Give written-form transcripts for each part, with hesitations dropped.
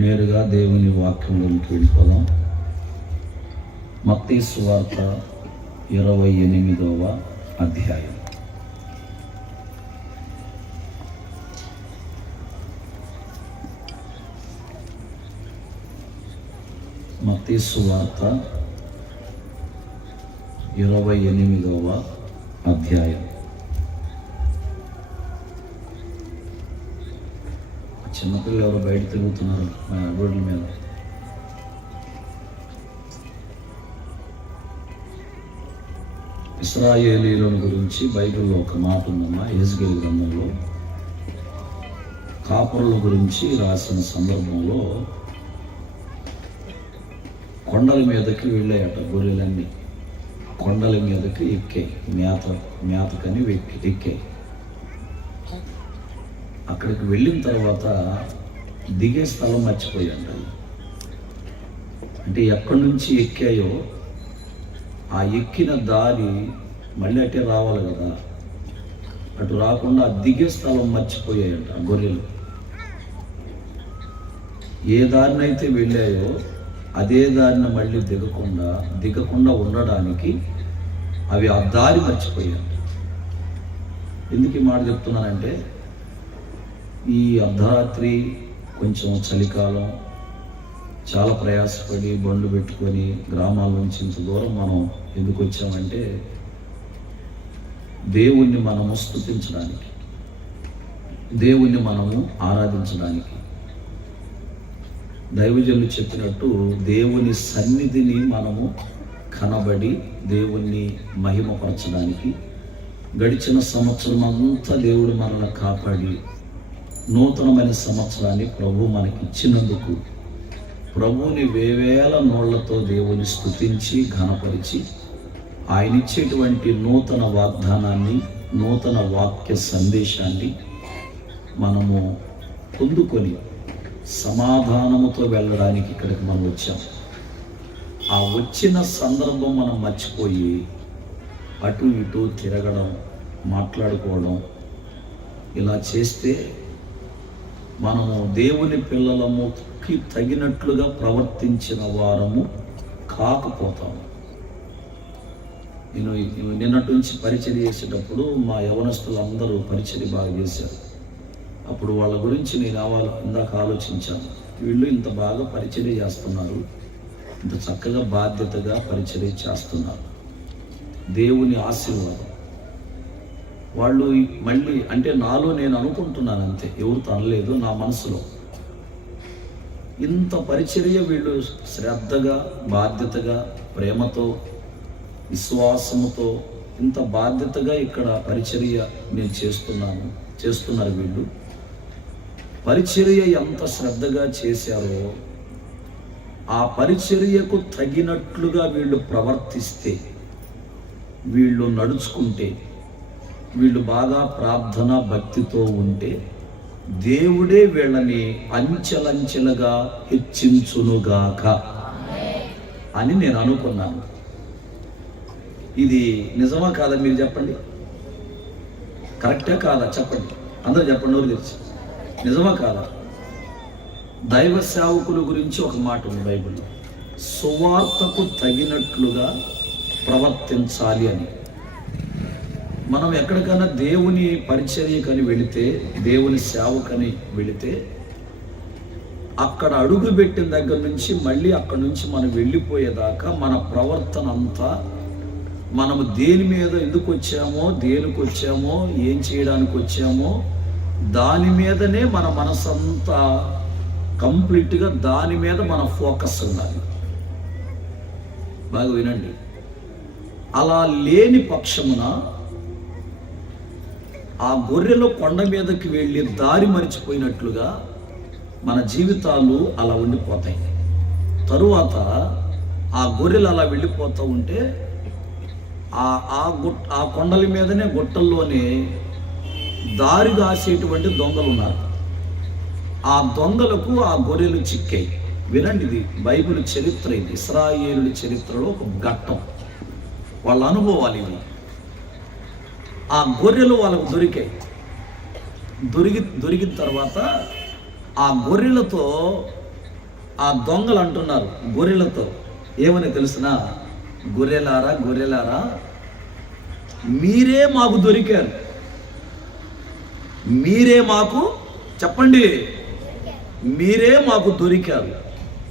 నేరుగా దేవుని వాక్యంలోకి వెళ్ళిపోదాం. మత్తయి సువార్త 28వ అధ్యాయం. మత్తయి సువార్త 28వ అధ్యాయం. చిన్నపిల్లలు ఎవరు బయట తిరుగుతున్నారు రోడ్ల మీద? ఇశ్రాయేలీయుల గురించి బైబిల్లో ఒక మాట ఉందమ్మా. యెహెజ్కేలు గ్రంథంలో కాపురుల గురించి రాసిన సందర్భంలో కొండల మీదకి వెళ్ళాయట గొర్రెలన్నీ. కొండల మీదకి ఎక్కాయి, మేతకని ఎక్కాయి. అక్కడికి వెళ్ళిన తర్వాత దిగే స్థలం మర్చిపోయాడు. అంటే ఎక్కడి నుంచి ఎక్కాయో ఆ ఎక్కిన దారి మళ్ళీ అటే రావాలి కదా, అటు రాకుండా దిగే స్థలం మర్చిపోయాయంట ఆ గొర్రెలు. ఏ దారినైతే వెళ్ళాయో అదే దారిన మళ్ళీ దిగకుండా ఉండడానికి అవి ఆ దారి మర్చిపోయాయి. ఎందుకు ఈ మాట చెప్తున్నానంటే, ఈ అర్ధరాత్రి కొంచెం చలికాలం, చాలా ప్రయాసపడి బండ్లు పెట్టుకొని గ్రామాల నుంచి ఇంత దూరం మనం ఎందుకు వచ్చామంటే, దేవుణ్ణి మనము స్తుతించడానికి, దేవుణ్ణి మనము ఆరాధించడానికి. దైవజనులు చెప్పినట్టు దేవుని సన్నిధిని మనము కనబడి దేవుణ్ణి మహిమపరచడానికి. గడిచిన సంవత్సరం అంతా దేవుడు మనల్ని కాపాడి నూతనమైన సంవత్సరాన్ని ప్రభు మనకి ఇచ్చినందుకు ప్రభువుని వేవేల నోళ్లతో దేవుని స్తుతించి ఘనపరిచి ఆయన ఇచ్చేటువంటి నూతన వాగ్దానాన్ని, నూతన వాక్య సందేశాన్ని మనము పొందుకొని సమాధానముతో వెళ్ళడానికి ఇక్కడికి మనం వచ్చాం. ఆ వచ్చిన సందర్భం మనం మర్చిపోయి అటు ఇటు తిరగడం, మాట్లాడుకోవడం ఇలా చేస్తే మనము దేవుని పిల్లలముకి తగినట్లుగా ప్రవర్తించిన వారము కాకపోతాము. నేను నిన్నటి నుంచి పరిచర్య చేసేటప్పుడు మా యవనస్తులు అందరూ పరిచర్య బాగా చేశారు. అప్పుడు వాళ్ళ గురించి నేను ఇందాక ఆలోచించాను. వీళ్ళు ఇంత బాగా పరిచర్య చేస్తున్నారు, ఇంత చక్కగా బాధ్యతగా పరిచర్య చేస్తున్నారు, దేవుని ఆశీర్వాదం. వాళ్ళు మళ్ళీ అంటే నాలో నేను అనుకుంటున్నాను అంతే, ఎవరితో అనలేదు, నా మనసులో. ఇంత పరిచర్య వీళ్ళు శ్రద్ధగా, బాధ్యతగా, ప్రేమతో, విశ్వాసముతో ఇంత బాధ్యతగా ఇక్కడ పరిచర్య నేను చేస్తున్నారు వీళ్ళు. పరిచర్య ఎంత శ్రద్ధగా చేశారో ఆ పరిచర్యకు తగినట్లుగా వీళ్ళు ప్రవర్తిస్తే, వీళ్ళు నడుచుకుంటే, వీళ్ళు బాగా ప్రార్థన భక్తితో ఉంటే దేవుడే వీళ్ళని అంచెలంచెలుగా హెచ్చించునుగాక అని నేను అనుకున్నాను. ఇది నిజమా కాదా మీరు చెప్పండి? కరెక్టే కాదా చెప్పండి, అందరూ చెప్పండి, ఎవరు తెలుసు, నిజమా కాదా? దైవ సేవకుల గురించి ఒక మాట ఉంది బైబిల్లో, సువార్తకు తగినట్లుగా ప్రవర్తించాలి అని. మనం ఎక్కడికైనా దేవుని పరిచర్యకని వెళితే, దేవుని సేవకని వెళితే, అక్కడ అడుగు పెట్టిన దగ్గర నుంచి మళ్ళీ అక్కడి నుంచి మనం వెళ్ళిపోయేదాకా మన ప్రవర్తన అంతా, మనము దేని మీద ఎందుకు వచ్చామో, దేనికి వచ్చామో, ఏం చేయడానికి వచ్చామో దాని మీదనే మన మనసంతా కంప్లీట్గా దాని మీద మన ఫోకస్ ఉండాలి. బాగా వినండి. అలా లేని పక్షమున ఆ గొర్రెలు కొండ మీదకి వెళ్ళి దారి మరిచిపోయినట్లుగా మన జీవితాలు అలా ఉండిపోతాయి. తరువాత ఆ గొర్రెలు అలా వెళ్ళిపోతూ ఉంటే ఆ కొండల మీదనే, గుట్టల్లోనే దారి కాసేటువంటి దొంగలు ఉన్నారు. ఆ దొంగలకు ఆ గొర్రెలు చిక్కాయి. వినండి, ఇది బైబిల్ చరిత్ర, ఇది ఇశ్రాయేలుల చరిత్రలో ఒక ఘట్టం, వాళ్ళ అనుభవాలు ఇవి. ఆ గొర్రెలు వాళ్ళకు దొరికిన తర్వాత ఆ గొర్రెలతో ఆ దొంగలు అంటున్నారు గొర్రెలతో ఏమని తెలుసునా, గొర్రెలారా గొర్రెలారా మీరే మాకు దొరికారు, మీరే మాకు చెప్పండి, మీరే మాకు దొరికారు,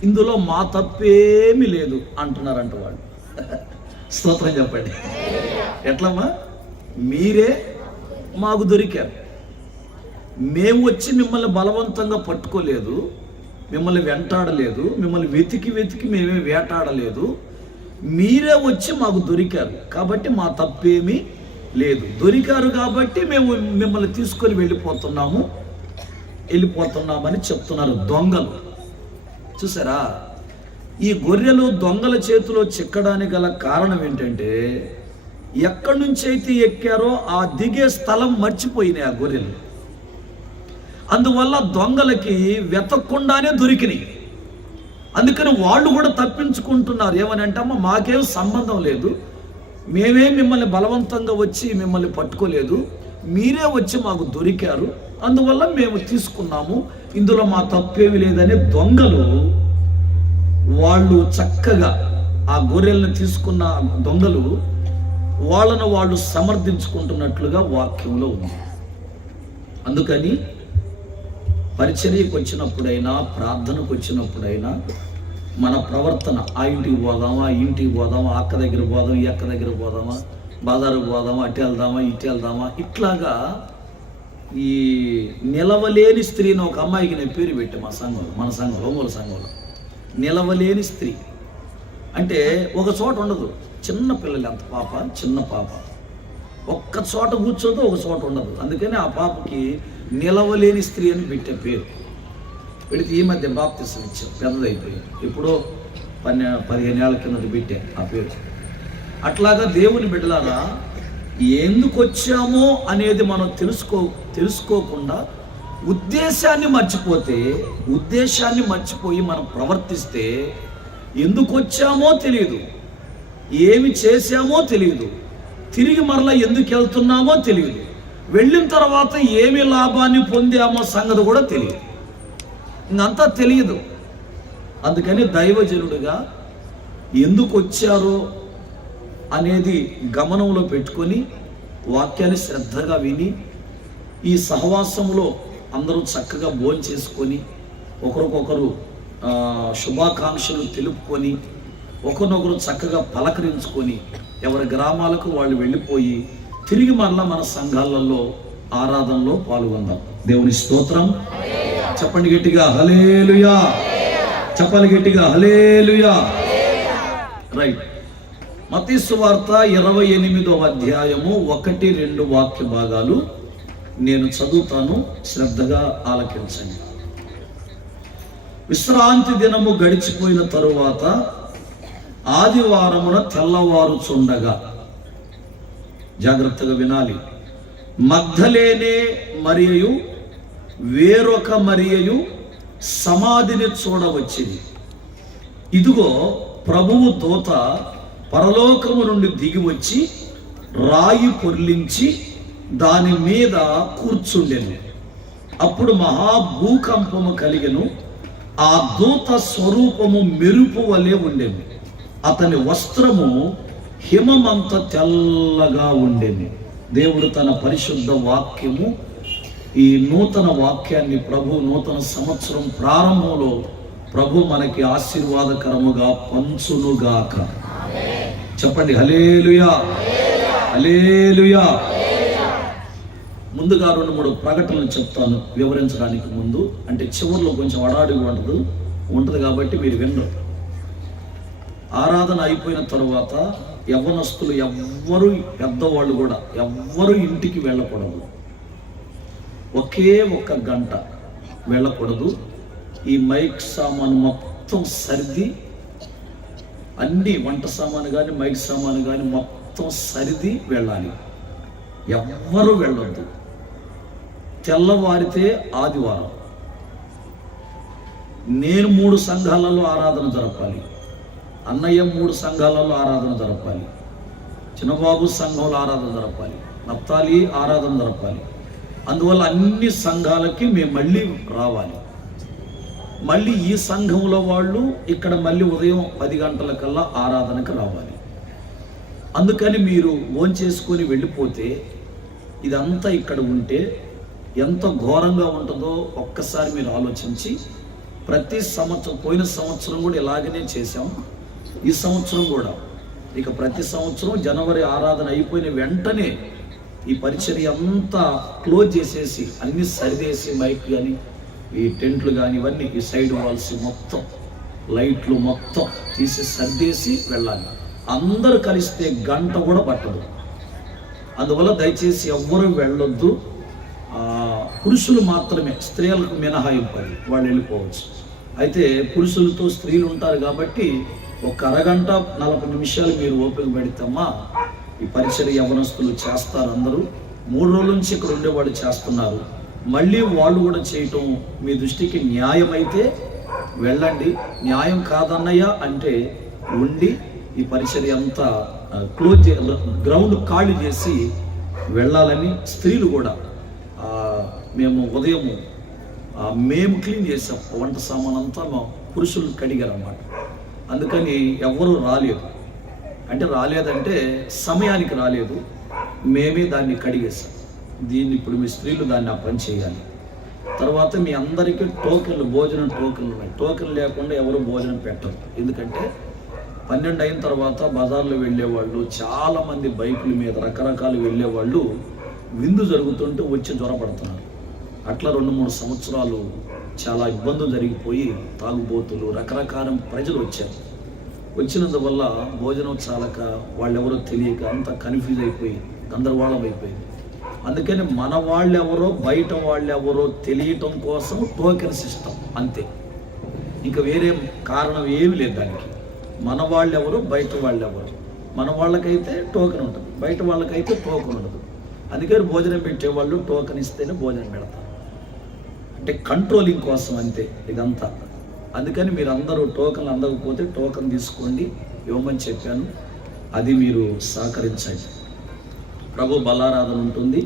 ఇందులో మా తప్పేమీ లేదు అంటున్నారంట వాళ్ళు. స్తోత్రం చెప్పండి. ఎట్లమ్మా? మీరే మాకు దొరికారు, మేము వచ్చి మిమ్మల్ని బలవంతంగా పట్టుకోలేదు, మిమ్మల్ని వెంటాడలేదు, మిమ్మల్ని వెతికి వెతికి మేమే వేటాడలేదు, మీరే వచ్చి మాకు దొరికారు కాబట్టి మా తప్పేమీ లేదు, దొరికారు కాబట్టి మేము మిమ్మల్ని తీసుకొని వెళ్ళిపోతున్నామని చెప్తున్నారు దొంగలు. చూసారా, ఈ గొర్రెలు దొంగల చేతిలో చిక్కడానికి గల కారణం ఏంటంటే ఎక్కడి నుంచి అయితే ఎక్కారో ఆ దిగే స్థలం మర్చిపోయినాయి ఆ గొర్రెలు. అందువల్ల దొంగలకి వెతక్కుండానే దొరికినాయి. అందుకని వాళ్ళు కూడా తప్పించుకుంటున్నారు. ఏమని అంటే, అమ్మ మాకేం సంబంధం లేదు, మేమే మిమ్మల్ని బలవంతంగా వచ్చి మిమ్మల్ని పట్టుకోలేదు, మీరే వచ్చి మాకు దొరికారు, అందువల్ల మేము తీసుకున్నాము, ఇందులో మా తప్పేమి లేదనే దొంగలు వాళ్ళు చక్కగా ఆ గొర్రెలను తీసుకున్న దొంగలు వాళ్ళను వాళ్ళు సమర్థించుకుంటున్నట్లుగా వాక్యంలో ఉంది. అందుకని పరిచర్యకు వచ్చినప్పుడైనా ప్రార్థనకు వచ్చినప్పుడైనా మన ప్రవర్తన, ఆ ఇంటికి పోదామా, ఈ ఇంటికి పోదామా, అక్క దగ్గర పోదాం, ఈ అక్క దగ్గర పోదామా, బాజారుకు పోదామా, అటు వెళ్దామా, ఇటు వెళ్దామా, ఇట్లాగా ఈ నిలవలేని స్త్రీని ఒక అమ్మాయికి నేను పేరు పెట్టాను మన సంఘంలో ఒంగోలు సంఘంలో. నిలవలేని స్త్రీ అంటే ఒక చోట ఉండదు. చిన్న పిల్లలు, ఎంత పాప, చిన్న పాప, ఒక్క చోట కూర్చోదు, ఒక చోట ఉండదు. అందుకని ఆ పాపకి నిలవలేని స్త్రీ అని పెట్టే పేరు పెడితే ఈ మధ్య బాప్తిసం ఇచ్చాం, పెద్దదైపోయింది, ఎప్పుడో 15 ఏళ్ల కిందట పెట్టే ఆ పేరు. అట్లాగా దేవుని బిడ్డలారా ఎందుకు వచ్చామో అనేది మనం తెలుసుకోకుండా ఉద్దేశాన్ని మర్చిపోయి మనం ప్రవర్తిస్తే ఎందుకు వచ్చామో తెలియదు, ఏమి చేశామో తెలియదు, తిరిగి మరలా ఎందుకు వెళ్తున్నామో తెలియదు, వెళ్ళిన తర్వాత ఏమి లాభాన్ని పొందామో సంగతి కూడా తెలియదు, ఇంకంతా తెలియదు. అందుకని దైవజనుడిగా ఎందుకు వచ్చారో అనేది గమనంలో పెట్టుకొని వాక్యాన్ని శ్రద్ధగా విని ఈ సహవాసంలో అందరూ చక్కగా భోజనం చేసుకొని ఒకరికొకరు శుభాకాంక్షలు తెలుపుకొని ఒకరినొకరు చక్కగా పలకరించుకొని ఎవరి గ్రామాలకు వాళ్ళు వెళ్ళిపోయి తిరిగి మరలా మన సంఘాలలో ఆరాధనలో పాల్గొందాం. దేవుని స్తోత్రం. చెప్పండి గట్టిగా హల్లెలూయా. చెప్పాలి గట్టిగా హల్లెలూయా. రైట్. మత్తయి సువార్త 28వ అధ్యాయము 1-2 వాక్య భాగాలు నేను చదువుతాను, శ్రద్ధగా ఆలకించండి. విశ్రాంతి దినము గడిచిపోయిన తరువాత ఆదివారమున తెల్లవారుచుండగా, జాగ్రత్తగా వినాలి, మగ్దలేనే మరియయు వేరొక మరియయు సమాధిని చూడవచ్చింది. ఇదిగో ప్రభువు దూత పరలోకము నుండి దిగి వచ్చి రాయి పొర్లించి దాని మీద కూర్చుండెను. అప్పుడు మహాభూకంపము కలిగెను. ఆ దూత స్వరూపము మెరుపు వలె ఉండెను. అతని వస్త్రము హిమమంత తెల్లగా ఉండెను. దేవుడు తన పరిశుద్ధ వాక్యము, ఈ నూతన వాక్యాన్ని ప్రభు నూతన సంవత్సరం ప్రారంభంలో ప్రభు మనకి ఆశీర్వాదకరముగా పంచునుగాక. చెప్పండి హల్లెలూయా, హల్లెలూయా. ముందుగా 2-3 ప్రకటనలు చెప్తాను వివరించడానికి ముందు, అంటే చివరిలో కొంచెం అడాడిగా ఉంటుంది కాబట్టి మీరు వినరు. ఆరాధన అయిపోయిన తరువాత యవ్వనస్తులు ఎవ్వరు, పెద్దవాళ్ళు కూడా ఎవ్వరు ఇంటికి వెళ్ళకూడదు. ఒకే 1 గంట వెళ్ళకూడదు. ఈ మైక్ సామాను మొత్తం సర్ది, అన్ని వంట సామాను కానీ మైక్ సామాను కానీ మొత్తం సరిది వెళ్ళాలి. ఎవ్వరూ వెళ్ళొద్దు. తెల్లవారితే ఆదివారం నేను 3 సంఘాలలో ఆరాధన జరపాలి, అన్నయ్య 3 సంఘాలలో ఆరాధన జరపాలి, చిన్నబాబు సంఘంలో ఆరాధన జరపాలి, నప్తాలి ఆరాధన జరపాలి. అందువల్ల అన్ని సంఘాలకి మేము మళ్ళీ రావాలి. మళ్ళీ ఈ సంఘంలో వాళ్ళు ఇక్కడ మళ్ళీ ఉదయం 10 గంటలకల్లా ఆరాధనకు రావాలి. అందుకని మీరు భోంచేసుకొని వెళ్ళిపోతే ఇదంతా ఇక్కడ ఉంటే ఎంత ఘోరంగా ఉంటుందో ఒక్కసారి మీరు ఆలోచించి, ప్రతి సంవత్సరం, పోయిన సంవత్సరం కూడా ఇలాగనే చేశాం, ఈ సంవత్సరం కూడా ఇక ప్రతి సంవత్సరం జనవరి ఆరాధన అయిపోయిన వెంటనే ఈ పరిచర్య అంతా క్లోజ్ చేసేసి అన్ని సరిదేసి, మైక్ కానీ ఈ టెంట్లు కానీ ఇవన్నీ ఈ సైడ్ వాల్స్ మొత్తం లైట్లు మొత్తం తీసి సర్దేసి వెళ్ళాలి. అందరూ కలిస్తే గంట కూడా పట్టదు. అందువల్ల దయచేసి ఎవ్వరూ వెళ్ళొద్దు. పురుషులు మాత్రమే, స్త్రీలకు మినహాయింపది, వాళ్ళు వెళ్ళిపోవచ్చు. అయితే పురుషులతో స్త్రీలు ఉంటారు కాబట్టి ఒక అరగంట 40 నిమిషాలు మీరు ఓపిక పెడితేమ్మా ఈ పరిచర్య యవనస్తులు చేస్తారు. అందరూ 3 రోజుల నుంచి ఇక్కడ ఉండేవాళ్ళు చేస్తున్నారు. మళ్ళీ వాళ్ళు కూడా చేయటం మీ దృష్టికి న్యాయమైతే వెళ్ళండి, న్యాయం కాదన్నయ్య అంటే ఉండి ఈ పరిచర్య అంతా క్లోజ్ గ్రౌండ్ ఖాళీ చేసి వెళ్ళాలని. స్త్రీలు కూడా మేము ఉదయము మేము క్లీన్ చేసాం, వంట సామాన్ అంతా మా పురుషులు కడిగారు అన్నమాట. అందుకని ఎవ్వరూ రాలేదు. అంటే రాలేదంటే సమయానికి రాలేదు, మేమే దాన్ని కడిగేసాం. దీన్ని ఇప్పుడు మీ స్త్రీలు దాన్ని ఆ పని చేయాలి. తర్వాత మీ అందరికీ టోకెన్లు, భోజనం టోకెన్లు ఉన్నాయి. టోకెన్ లేకుండా ఎవరు భోజనం పెట్టరు. ఎందుకంటే 12 అయిన తర్వాత బజార్లో వెళ్ళేవాళ్ళు, చాలామంది బైకుల మీద రకరకాలు వెళ్ళేవాళ్ళు విందు జరుగుతుంటే వచ్చి జ్వరపడుతున్నారు. అట్లా 2-3 సంవత్సరాలు చాలా ఇబ్బందులు జరిగిపోయి తాగుబోతులు రకరకాల ప్రజలు వచ్చారు. వచ్చినందువల్ల భోజనం చాలక వాళ్ళెవరో తెలియక అంతా కన్ఫ్యూజ్ అయిపోయి గందరగోళం అయిపోయింది. అందుకని మన వాళ్ళెవరో బయట వాళ్ళెవరో తెలియటం కోసం టోకెన్ సిస్టమ్ అంతే, ఇంకా వేరే కారణం ఏమి లేదు దానికి. మన వాళ్ళెవరు బయట వాళ్ళెవరు, మన వాళ్ళకైతే టోకెన్ ఉంటుంది, బయట వాళ్ళకైతే టోకెన్ ఉండదు. అందుకని భోజనం పెట్టేవాళ్ళు టోకెన్ ఇస్తేనే భోజనం పెడతారు. అంటే కంట్రోలింగ్ కోసం అంతే ఇదంతా. అందుకని మీరు అందరూ టోకెన్లు అందకపోతే టోకెన్ తీసుకోండి, ఇవ్వమని చెప్పాను. అది మీరు సహకరించండి. ప్రభు బల్లారాధన ఉంటుంది,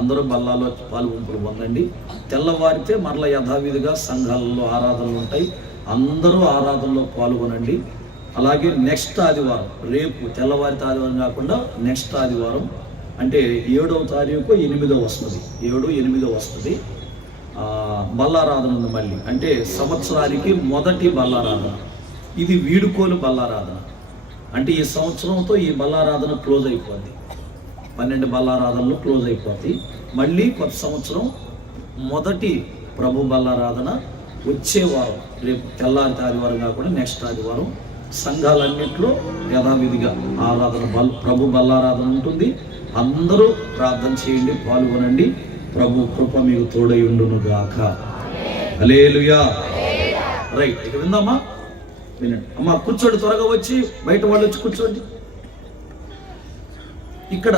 అందరూ బల్లాలో పాలుగుంపులు పొందండి. తెల్లవారితే మరల యథావిధిగా సంఘాలలో ఆరాధనలు ఉంటాయి, అందరూ ఆరాధనలో పాల్గొనండి. అలాగే నెక్స్ట్ ఆదివారం, రేపు తెల్లవారితే ఆదివారం కాకుండా నెక్స్ట్ ఆదివారం అంటే 7వ తారీఖు 8వ వస్తుంది, 7, 8 వస్తుంది. బల్లారాధన ఉంది మళ్ళీ. అంటే సంవత్సరానికి మొదటి బల్లారాధన. ఇది వీడుకోలు బల్లారాధన. అంటే ఈ సంవత్సరంతో ఈ బల్లారాధన క్లోజ్ అయిపోద్ది. 12 బల్లారాధనలు క్లోజ్ అయిపోతాయి. మళ్ళీ కొత్త సంవత్సరం మొదటి ప్రభు బల్లారాధన వచ్చే వారం, రేపు తెల్లారి ఆదివారం కాకుండా నెక్స్ట్ ఆదివారం సంఘాలన్నింటిలో యథావిధిగా ఆరాధన ప్రభు బల్లారాధన ఉంటుంది. అందరూ ప్రార్థన చేయండి, పాల్గొనండి. ప్రభు కృప మీకు తోడై ఉండును గాక. హల్లెలూయా. రైట్, ఇక విందామా? వినండి అమ్మా, కూర్చోండి, త్వరగా వచ్చి బయట వాళ్ళు వచ్చి కూర్చోండి. ఇక్కడ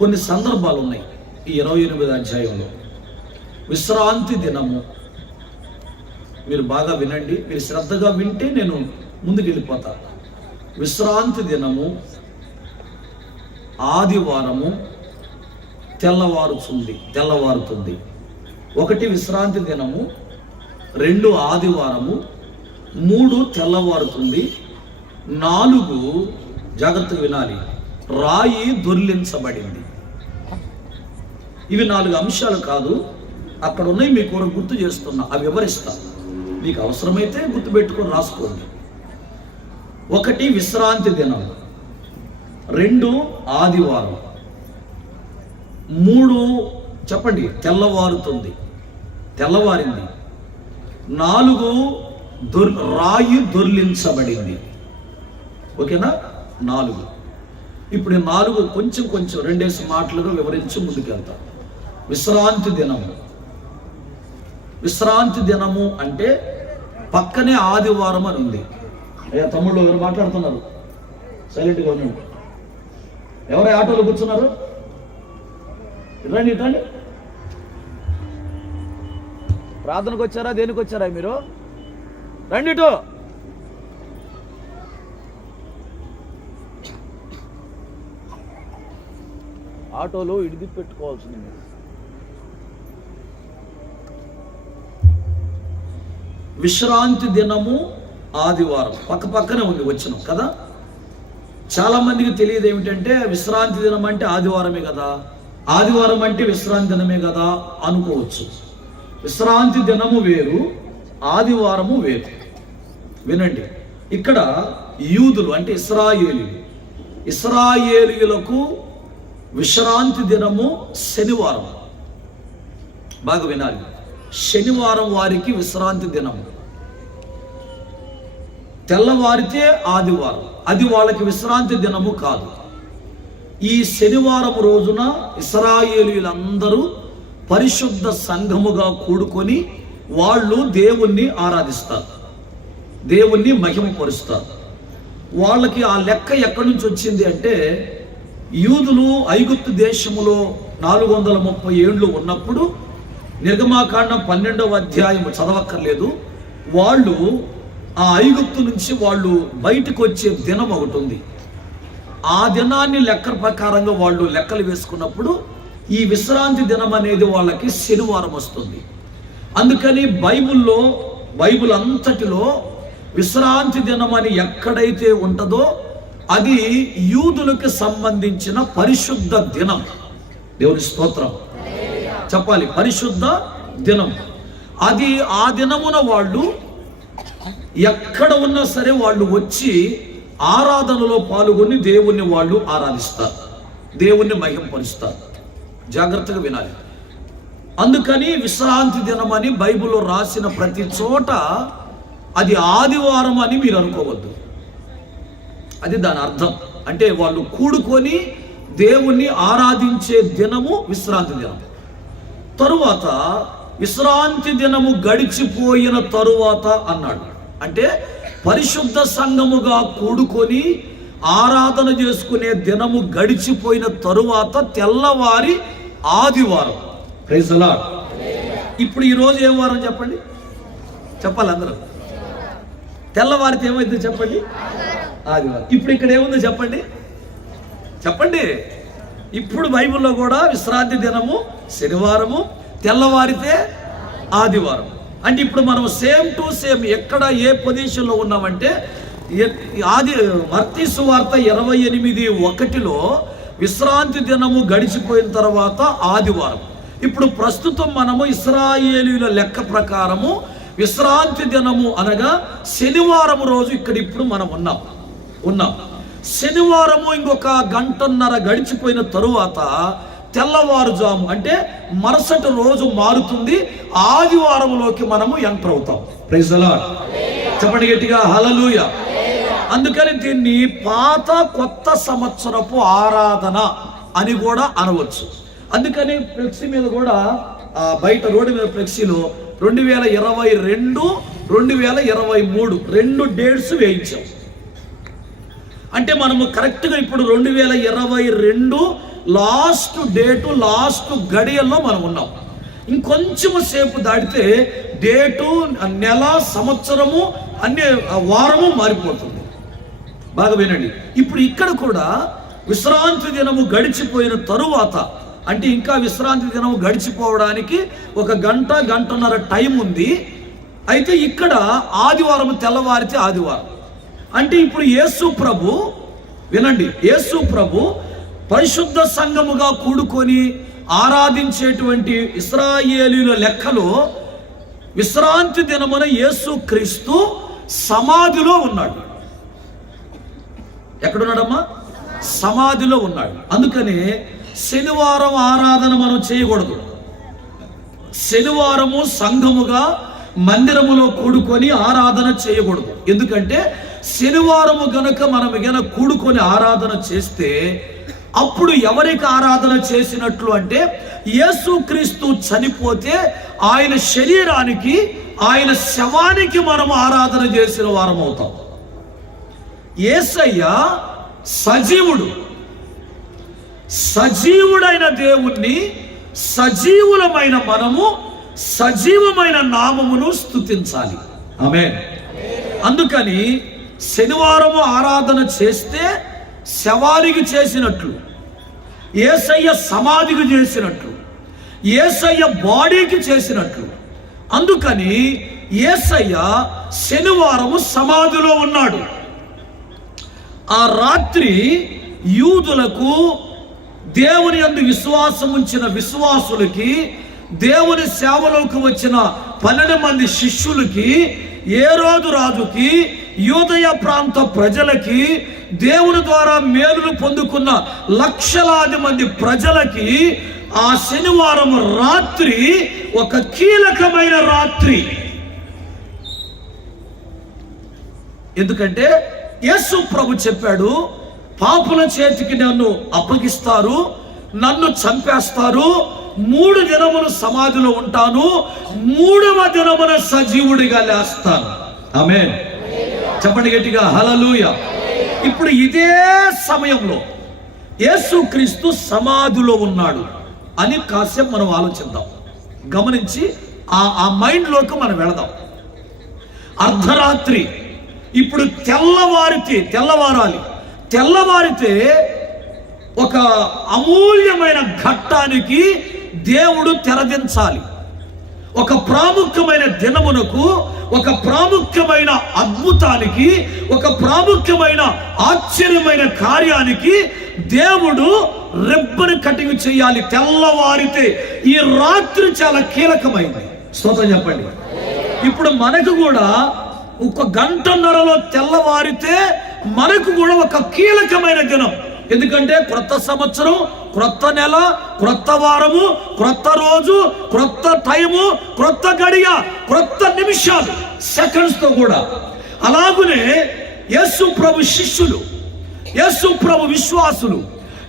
కొన్ని సందర్భాలు ఉన్నాయి ఈ 28వ అధ్యాయంలో. విశ్రాంతి దినము, మీరు బాగా వినండి, మీరు శ్రద్ధగా వింటే నేను ముందుకు వెళ్ళిపోతా. విశ్రాంతి దినము, ఆదివారము, తెల్లవారుతుంది. 1 విశ్రాంతి దినము, 2 ఆదివారము, 3 తెల్లవారుతుంది, 4 జాగ్రత్తగా వినాలి, రాయి దొర్లించబడింది. ఇవి 4 అంశాలు కాదు, అక్కడ ఉన్నాయి, మీకు గుర్తు చేస్తున్నా, అవి వివరిస్తా. మీకు అవసరమైతే గుర్తుపెట్టుకొని రాసుకోండి. 1 విశ్రాంతి దినం, 2 ఆదివారం, 3 చెప్పండి తెల్లవారింది, 4 రాయి దొర్లించబడింది. ఓకేనా? 4. ఇప్పుడు 4 కొంచెం 2 మాటలుగా వివరించి ముందుకెళ్తాం. విశ్రాంతి దినము అంటే పక్కనే ఆదివారం అని ఉంది. అయ్యా తమ్ముళ్ళు ఎవరు మాట్లాడుతున్నారు? సైలెంట్గా ఉండండి. ఎవరై ఆటోలో కూర్చున్నారు? రండి. ప్రార్థనకు వచ్చారా, దేనికి వచ్చారా మీరు? రండి. ఆటోలో ఇడిది పెట్టుకోవాల్సింది. విశ్రాంతి దినము ఆదివారం పక్కనే ఉంది వచనం కదా. చాలా మందికి తెలియదు ఏమిటంటే విశ్రాంతి దినం అంటే ఆదివారమే కదా, ఆదివారం అంటే విశ్రాంతి దినమే కదా అనుకోవచ్చు. విశ్రాంతి దినము వేరు, ఆదివారము వేరు. వినండి, ఇక్కడ యూదులు అంటే ఇశ్రాయేలీయులకు విశ్రాంతి దినము శనివారం. బాగా వినాలి, శనివారం వారికి విశ్రాంతి దినము, తెల్లవారితే ఆదివారం, అది వాళ్ళకి విశ్రాంతి దినము కాదు. ఈ శనివారం రోజున ఇశ్రాయేలీయులందరూ పరిశుద్ధ సంఘముగా కూడుకొని వాళ్ళు దేవుణ్ణి ఆరాధిస్తారు, దేవుణ్ణి మహిమపరుస్తారు. వాళ్ళకి ఆ లెక్క ఎక్కడి నుంచి వచ్చింది అంటే, యూదులు ఐగుప్తు దేశములో 430 ఏండ్లు ఉన్నప్పుడు, నిర్గమాకాండం 12వ అధ్యాయం చదవక్కర్లేదు, వాళ్ళు ఆ ఐగుప్తు నుంచి వాళ్ళు బయటకు వచ్చే దినం ఒకటి ఉంది. ఆ దినాన్ని లెక్క ప్రకారంగా వాళ్ళు లెక్కలు వేసుకున్నప్పుడు ఈ విశ్రాంతి దినం అనేది వాళ్ళకి శనివారం వస్తుంది. అందుకని బైబిల్ అంతటిలో విశ్రాంతి దినం అని ఎక్కడైతే ఉంటుందో అది యూదులకు సంబంధించిన పరిశుద్ధ దినం. దేవుని స్తోత్రం చెప్పాలి, పరిశుద్ధ దినం అది. ఆ దినమున వాళ్ళు ఎక్కడ ఉన్నా సరే వాళ్ళు వచ్చి ఆరాధనలో పాల్గొని దేవుణ్ణి వాళ్ళు ఆరాధిస్తారు, దేవుణ్ణి మహిమపరుస్తారు. జాగ్రత్తగా వినాలి. అందుకని విశ్రాంతి దినం అని బైబిల్లో రాసిన ప్రతి చోట అది ఆదివారం అని మీరు అనుకోవద్దు, అది దాని అర్థం. అంటే వాళ్ళు కూడుకొని దేవుణ్ణి ఆరాధించే దినము విశ్రాంతి దినం. తరువాత విశ్రాంతి దినము గడిచిపోయిన తరువాత అన్నాడు, అంటే పరిశుద్ధ సంఘముగా కూడుకొని ఆరాధన చేసుకునే దినము గడిచిపోయిన తరువాత తెల్లవారి ఆదివారం. Praise the lord. ఇప్పుడు ఈరోజు ఏం వారం చెప్పండి, చెప్పాలి అందరూ. తెల్లవారితే ఏమైందో చెప్పండి, ఆదివారం. ఇప్పుడు ఇక్కడ ఏముందో చెప్పండి, ఇప్పుడు బైబిల్లో కూడా విశ్రాంతి దినము శనివారము, తెల్లవారితే ఆదివారం. అంటే ఇప్పుడు మనం సేమ్ టు సేమ్ ఎక్కడ ఏ పొజిషన్లో ఉన్నామంటే, మత్తయి సువార్త 28:1 విశ్రాంతి దినము గడిచిపోయిన తర్వాత ఆదివారం. ఇప్పుడు ప్రస్తుతం మనము ఇశ్రాయేలీయుల లెక్క ప్రకారము విశ్రాంతి దినము అనగా శనివారం రోజు ఇక్కడ ఇప్పుడు మనం ఉన్నాం. శనివారము ఇంకొక 1.5 గంట గడిచిపోయిన తరువాత తెల్లవారుజాము అంటే మరుసటి రోజు మారుతుంది, ఆదివారంలోకి మనము ఎంటర్ అవుతాం. Praise the lord. చెప్పండి గట్టిగా హల్లెలూయా. అందుకని దీన్ని పాత కొత్త సంవత్సరపు ఆరాధన అని కూడా అనవచ్చు. అందుకని ఫ్లెక్సీ మీద కూడా బయట రోడ్డు మీద ఫ్లెక్సీలో 2022, 2023 2 డేట్స్ వేయించాం. అంటే మనము కరెక్ట్గా ఇప్పుడు 2022 లాస్ట్ డేటు, లాస్ట్ గడియల్లో మనం ఉన్నాం. ఇంకొంచెం సేపు దాటితే డేటు, నెల, సంవత్సరము, అన్ని వారము మారిపోతుంది. బాగా వినండి. ఇప్పుడు ఇక్కడ కూడా విశ్రాంతి దినము గడిచిపోయిన తరువాత, అంటే ఇంకా విశ్రాంతి దినము గడిచిపోవడానికి 1 గంట, 1.5 గంట టైం ఉంది. అయితే ఇక్కడ ఆదివారం తెల్లవారితే ఆదివారం. అంటే ఇప్పుడు యేసు ప్రభు, వినండి, యేసు ప్రభు పరిశుద్ధ సంఘముగా కూడుకొని ఆరాధించేటువంటి ఇశ్రాయేలీయుల లెక్కలో విశ్రాంతి దినమున యేసు క్రీస్తు సమాధిలో ఉన్నాడు. ఎక్కడున్నాడమ్మా? సమాధిలో ఉన్నాడు. అందుకని శనివారం ఆరాధన మనం చేయకూడదు. శనివారము సంఘముగా మందిరములో కూడుకొని ఆరాధన చేయకూడదు. ఎందుకంటే శనివారము గనక మనం కూడుకొని ఆరాధన చేస్తే అప్పుడు ఎవరికి ఆరాధన చేసినట్లు అంటే, యేసుక్రీస్తు చనిపోతే ఆయన శరీరానికి, ఆయన శవానికి మనం ఆరాధన చేసిన వారం అవుతాం. యేసయ్య సజీవుడైన దేవుణ్ణి సజీవులమైన మనము సజీవమైన నామమును స్తుతించాలి. ఆమేన్. అందుకని శనివారము ఆరాధన చేస్తే శవానికి చేసినట్లు, యేసయ్య సమాధికి చేసినట్లు, యేసయ్య బాడీకి చేసినట్లు. అందుకని యేసయ్య శనివారము సమాధిలో ఉన్నాడు. ఆ రాత్రి యూదులకు, దేవుని యందు విశ్వాసం ఉంచిన విశ్వాసులకి, దేవుని సేవలోకి వచ్చిన 12 మంది శిష్యులకి, హేరోదు రాజుకి, యూదయ ప్రాంత ప్రజలకి, దేవుని ద్వారా మేలులు పొందుకున్న లక్షలాది మంది ప్రజలకి ఆ శనివారం రాత్రి ఒక కీలకమైన రాత్రి. ఎందుకంటే యేసు ప్రభు చెప్పాడు, పాపుల చేతికి నన్ను అప్పగిస్తారు, నన్ను చంపేస్తారు, 3 దినములు సమాధిలో ఉంటాను, 3వ దినమున సజీవుడిగా లేస్తాను. ఆమేన్. చెప్పండి గట్టిగా హల్లెలూయా. ఇప్పుడు ఇదే సమయంలో యేసుక్రీస్తు సమాధిలో ఉన్నాడు అని కాసేపు మనం ఆలోచిద్దాం. గమనించి ఆ మైండ్లోకి మనం వెళదాం. అర్ధరాత్రి, ఇప్పుడు తెల్లవారితే ఒక అమూల్యమైన ఘట్టానికి దేవుడు తెరదించాలి. ఒక ప్రాముఖ్యమైన దినమునకు, ఒక ప్రాముఖ్యమైన అద్భుతానికి, ఒక ప్రాముఖ్యమైన ఆశ్చర్యమైన కార్యానికి దేవుడు రిబ్బన్ కటింగ్ చేయాలి. తెల్లవారితే ఈ రాత్రి చాలా కీలకమైంది. స్తోత్రం చెప్పండి. ఇప్పుడు మనకు కూడా 1 గంటన్నరలో తెల్లవారితే మనకు కూడా ఒక కీలకమైన దినం. ఎందుకంటే క్రొత్త సంవత్సరం, క్రొత్త నెల, క్రొత్త వారము, క్రొత్త రోజు, క్రొత్త టైము, క్రొత్త గడియ, క్రొత్త నిమిషాలు, సెకండ్స్ తో కూడా. అలాగునే యేసు ప్రభు శిష్యులు, యేసు ప్రభు విశ్వాసులు,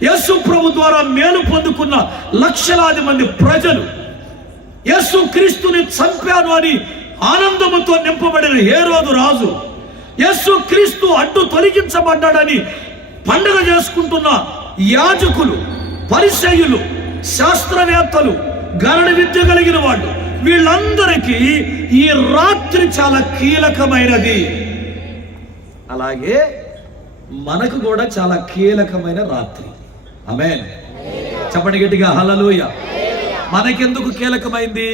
యేసు ప్రభు ద్వారా మేలు పొందుకున్న లక్షలాది మంది ప్రజలు, యేసు క్రీస్తుని చంపాను అని ఆనందముతో నింపబడిన హేరోదు రాజు, యేసు క్రీస్తు అడ్డు తొలగించబడ్డాడని పండుగ చేసుకుంటున్న యాజకులు, పరిసయ్యులు, శాస్త్రవేత్తలు, గణన విద్య కలిగిన వాళ్ళు, వీళ్ళందరికీ ఈ రాత్రి చాలా కీలకమైనది. అలాగే మనకు కూడా చాలా కీలకమైన రాత్రి. ఆమేన్. చెప్పండి గట్టిగా హల్లెలూయా. మనకెందుకు కీలకమైంది?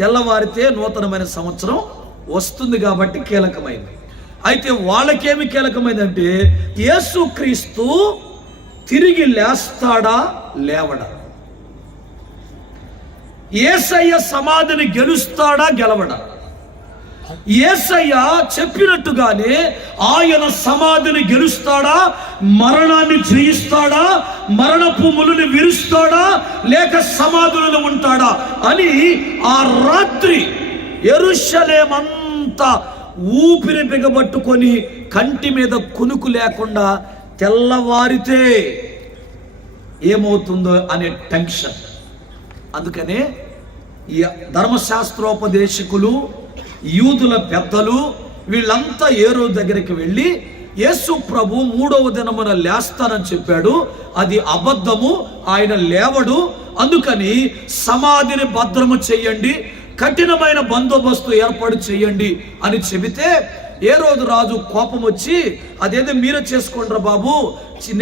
తెల్లవారితే నూతనమైన సంవత్సరం వస్తుంది కాబట్టి కీలకమైంది. అయితే వాళ్ళకేమి కీలకమైందంటే యేసుక్రీస్తు తిరిగి లేస్తాడా లేవడా, యేసయ్య సమాధిని గెలుస్తాడా గెలవడా, యేసయ్య చెప్పినట్టుగానే ఆయన సమాధిని గెలుస్తాడా, మరణాన్ని జయిస్తాడా, మరణపు ములుని విరుస్తాడా, లేక సమాధులను ఉంటాడా అని ఆ రాత్రి యెరూషలేమంతా ఊపిరి బిగబట్టుకొని కంటి మీద కునుకు లేకుండా తెల్లవారితే ఏమవుతుందో అనే టెన్షన్. అందుకనే ఈ ధర్మశాస్త్రోపదేశకులు, యూదుల పెద్దలు వీళ్ళంతా హేరోదు దగ్గరికి వెళ్ళి యేసు ప్రభు 3వ దినమున లేస్తానని చెప్పాడు, అది అబద్ధము, ఆయన లేవడు, అందుకని సమాధిని భద్రము చెయ్యండి, కఠినమైన బందోబస్తు ఏర్పాటు చేయండి అని చెబితే హేరోదు రాజు కోపం వచ్చి, అదేదో మీరే చేసుకోండిరా బాబు,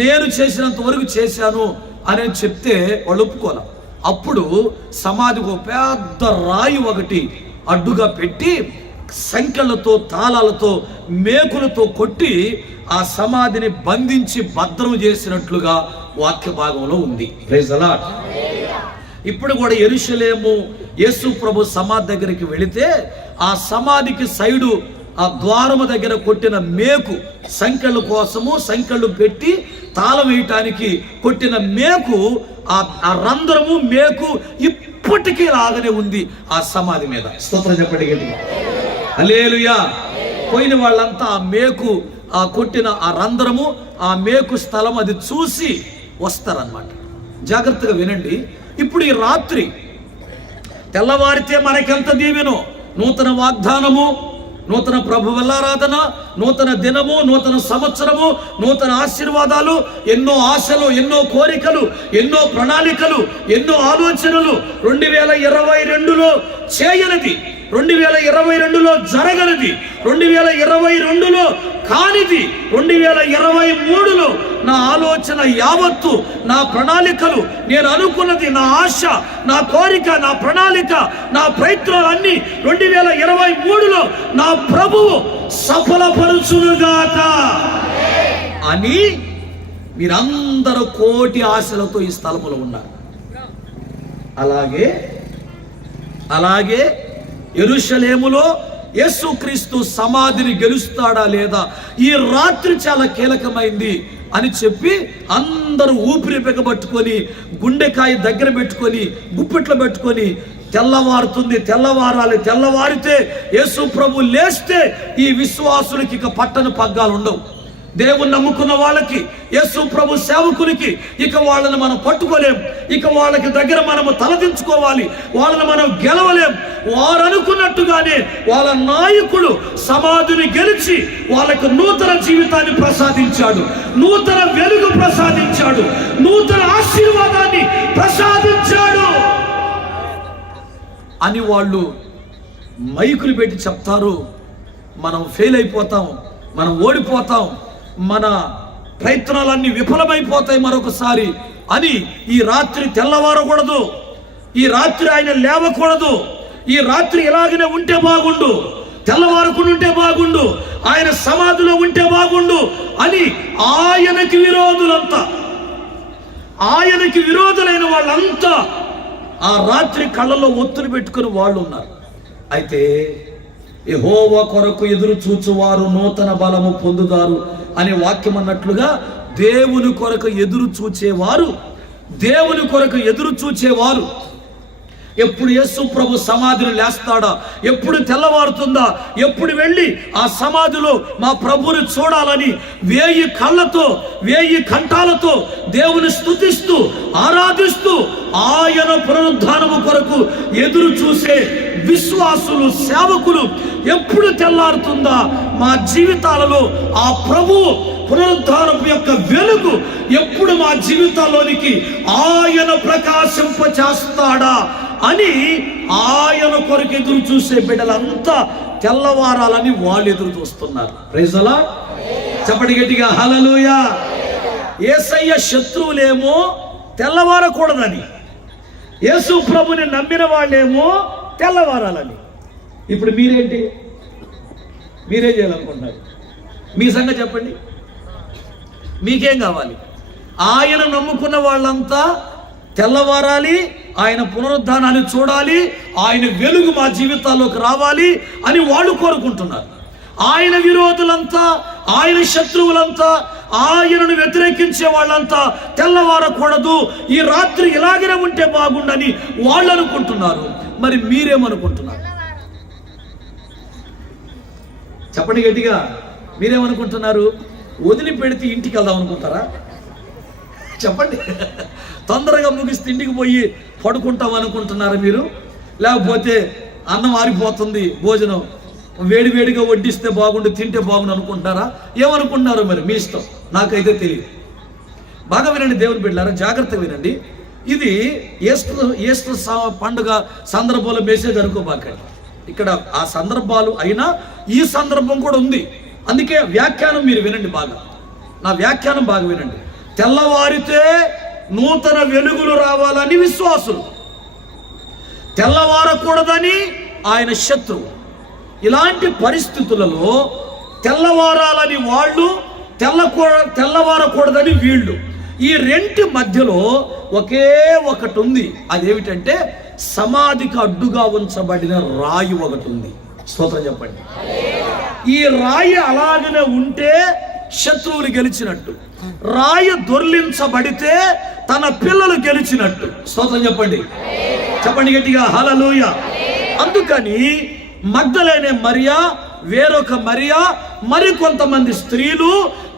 నేను చేసినంత వరకు చేశాను అని చెప్తే వాళ్ళు ఒప్పుకోలే. అప్పుడు సమాధికి ఒక పెద్ద రాయి ఒకటి అడ్డుగా పెట్టి సంకెళ్లతో, తాళాలతో, మేకులతో కొట్టి ఆ సమాధిని బంధించి భద్రం చేసినట్లుగా వాక్య భాగంలో ఉంది. Praise the lord. ఇప్పుడు కూడా యెరూషలేము యేసు ప్రభు సమాధి దగ్గరికి వెళితే ఆ సమాధికి సైడు ఆ ద్వారము దగ్గర కొట్టిన మేకు, సంకెళ్ళ కోసము సంకెళ్ళు పెట్టి తాళం వేయటానికి కొట్టిన మేకు, ఆ రంధ్రము మేకు ఇప్పటికీ లాగానే ఉంది ఆ సమాధి మీద. స్తోత్రం చెప్పండి గట్టిగా హల్లెలూయా. పోయిన వాళ్ళంతా ఆ మేకు, ఆ కొట్టిన ఆ రంధ్రము, ఆ మేకు స్థలం అది చూసి వస్తారన్నమాట. జాగ్రత్తగా వినండి. ఇప్పుడు ఈ రాత్రి తెల్లవారితే మనకెంత దీవెనో, నూతన వాగ్దానము, నూతన ప్రభు వల్లారాధన, నూతన దినము, నూతన సంవత్సరము, నూతన ఆశీర్వాదాలు, ఎన్నో ఆశలు, ఎన్నో కోరికలు, ఎన్నో ప్రణాళికలు, ఎన్నో ఆలోచనలు 2022లో చేయనిది, 2022లో జరగనిది, 2022లో కానిది, 2023లో నా ఆలోచన యావత్తు, నా ప్రణాళికలు, నేను అనుకున్నది, నా ఆశ, నా కోరిక, నా ప్రణాళిక, నా ప్రయత్నాలన్నీ 2023లో నా ప్రభువు సఫలపరుచునుగాక అని మీరందరూ కోటి ఆశలతో ఈ స్థలములో ఉన్నారు. అలాగే యెరూషలేములో యేసుక్రీస్తు సమాధిని గెలుస్తాడా లేదా, ఈ రాత్రి చాలా కీలకమైంది అని చెప్పి అందరూ ఊపిరి బిగబట్టుకొని, గుండెకాయ దగ్గర పెట్టుకొని, గుప్పెట్లో పెట్టుకొని, తెల్లవారితే యేసు ప్రభు లేస్తే ఈ విశ్వాసులకి ఇక పట్టని పగ్గాలు ఉండవు. దేవుని నమ్ముకున్న వాళ్ళకి, యేసు ప్రభు సేవకులకి ఇక వాళ్ళని మనం పట్టుకోలేం. ఇక వాళ్ళకి దగ్గర మనము తలదించుకోవాలి, వాళ్ళని మనం గెలవలేం. వారు అనుకున్నట్టుగానే వాళ్ళ నాయకుడు సమాధిని గెలిచి వాళ్ళకు నూతన జీవితాన్ని ప్రసాదించాడు, నూతన వెలుగు ప్రసాదించాడు, నూతన ఆశీర్వాదాన్ని ప్రసాదించాడు అని వాళ్ళు మైకులు పెట్టి చెప్తారు. మనం ఫెయిల్ అయిపోతాం, మనం ఓడిపోతాం, మన ప్రయత్నాలన్నీ విఫలమైపోతాయి మరొకసారి అని. ఈ రాత్రి తెల్లవారకూడదు, ఈ రాత్రి ఆయన లేవకూడదు, ఈ రాత్రి ఇలాగనే ఉంటే బాగుండు, తెల్లవారకుండా ఉంటే బాగుండు, ఆయన సమాధిలో ఉంటే బాగుండు అని ఆయనకి విరోధులైన వాళ్ళంతా ఆ రాత్రి కళ్ళలో ఒత్తులు పెట్టుకుని వాళ్ళు ఉన్నారు. అయితే యెహోవా కొరకు ఎదురు చూచువారు నూతన బలము పొందుతారు అనే వాక్యం అన్నట్లుగా దేవుని కొరకు ఎదురు చూచేవారు ఎప్పుడు యేసు ప్రభు సమాధిని లేస్తాడా, ఎప్పుడు తెల్లవారుతుందా, ఎప్పుడు వెళ్ళి ఆ సమాధిలో మా ప్రభుని చూడాలని 1000 కళ్ళతో 1000 కంఠాలతో దేవుని స్తుతిస్తూ ఆరాధిస్తూ ఆయన పునరుద్ధానము కొరకు ఎదురు చూసే విశ్వాసులు, సేవకులు ఎప్పుడు తెల్లారుతుందా మా జీవితాలలో ఆ ప్రభు పునరుద్ధానపు యొక్క వెలుగు ఎప్పుడు మా జీవితాల్లోనికి ఆయన ప్రకాశింపచేస్తాడా అని ఆయన కొరకు ఎదురు చూసే బిడ్డలంతా తెల్లవారాలని వాళ్ళు ఎదురు చూస్తున్నారు. Praise the lord. చెప్పండి గట్టిగా హల్లెలూయా. యేసయ్య శత్రువులేమో తెల్లవారకూడదని, యేసు ప్రభుని నమ్మిన వాళ్ళేమో తెల్లవారాలని. ఇప్పుడు మీరేం చేయాలనుకుంటున్నారు? మీ సంగతి చెప్పండి. మీకేం కావాలి? ఆయన నమ్ముకున్న వాళ్ళంతా తెల్లవారాలి, ఆయన పునరుద్ధానాన్ని చూడాలి, ఆయన వెలుగు మా జీవితాల్లోకి రావాలి అని వాళ్ళు కోరుకుంటున్నారు. ఆయన విరోధులంతా, ఆయన శత్రువులంతా, ఆయనను వ్యతిరేకించే వాళ్ళంతా తెల్లవారకూడదు, ఈ రాత్రి ఇలాగనే ఉంటే బాగుండని వాళ్ళు అనుకుంటున్నారు. మరి మీరేమనుకుంటున్నారు? చెప్పండి గట్టిగా. మీరేమనుకుంటున్నారు? వదిలిపెడితే ఇంటికి వెళ్దాం అనుకుంటారా? చెప్పండి. తొందరగా ముగిస్తే ఇంటికి పోయి పడుకుంటాం అనుకుంటున్నారా మీరు? లేకపోతే అన్నం ఆరిపోతుంది, భోజనం వేడివేడిగా వడ్డిస్తే బాగుండు, తింటే బాగుండు అనుకుంటున్నారా? ఏమనుకుంటున్నారో మరి మీ ఇష్టం, నాకైతే తెలియదు. బాగా వినండి దేవుని బిడ్డలారా, జాగ్రత్తగా వినండి. ఇది ఈస్టర్ పండుగ సందర్భంలో మెసేజ్ అనుకోబాకండి. ఇక్కడ ఆ సందర్భాలు అయినా ఈ సందర్భం కూడా ఉంది. అందుకే వ్యాఖ్యానం మీరు వినండి బాగా, నా వ్యాఖ్యానం బాగా వినండి. తెల్లవారితే నూతన వెలుగులు రావాలని విశ్వాసులు, తెల్లవారకూడదని ఆయన శత్రువు. ఇలాంటి పరిస్థితులలో తెల్లవారాలని వాళ్ళు, తెల్లవారకూడదని వీళ్ళు. ఈ రెంటి మధ్యలో ఒకే ఒకటి ఉంది. అదేమిటంటే సమాధికి అడ్డుగా ఉంచబడిన రాయి ఒకటి ఉంది. స్తోత్రం చెప్పండి. ఈ రాయి అలాగనే ఉంటే శత్రువులు గెలిచినట్టు, రాయి దొర్లించబడితే తన పిల్లలు గెలిచినట్టు. స్తోత్రం చెప్పండి. చెప్పండి గట్టిగా హల్లెలూయా. అందుకని మగ్దలేనే మరియా, వేరొక మరియా, మరికొంతమంది స్త్రీలు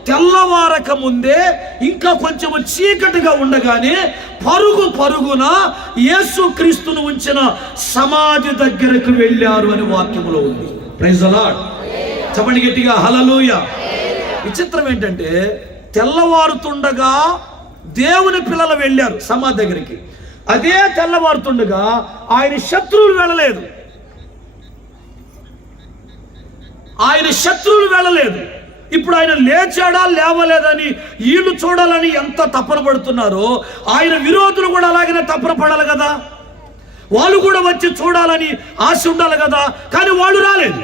తెల్లవారక ముందే, ఇంకా కొంచెం చీకటిగా ఉండగానే పరుగున యేసుక్రీస్తును ఉంచిన సమాధి దగ్గరకు వెళ్ళారు అని వాక్యములో ఉంది. Praise the lord. చెప్పండి గట్టిగా హల్లెలూయా. విచిత్రం ఏంటంటే తెల్లవారుతుండగా దేవుని పిల్లలు వెళ్ళారు సమాధి దగ్గరికి. అదే తెల్లవారుతుండగా ఆయన శత్రువులు వెళ్ళలేదు. ఇప్పుడు ఆయన లేచాడా లేవలేదని వీళ్ళు చూడాలని ఎంత తపన పడుతున్నారో, ఆయన విరోధులు కూడా అలాగనే తపన పడాలి కదా. వాళ్ళు కూడా వచ్చి చూడాలని ఆశ ఉండాలి కదా. కానీ వాళ్ళు రాలేదు.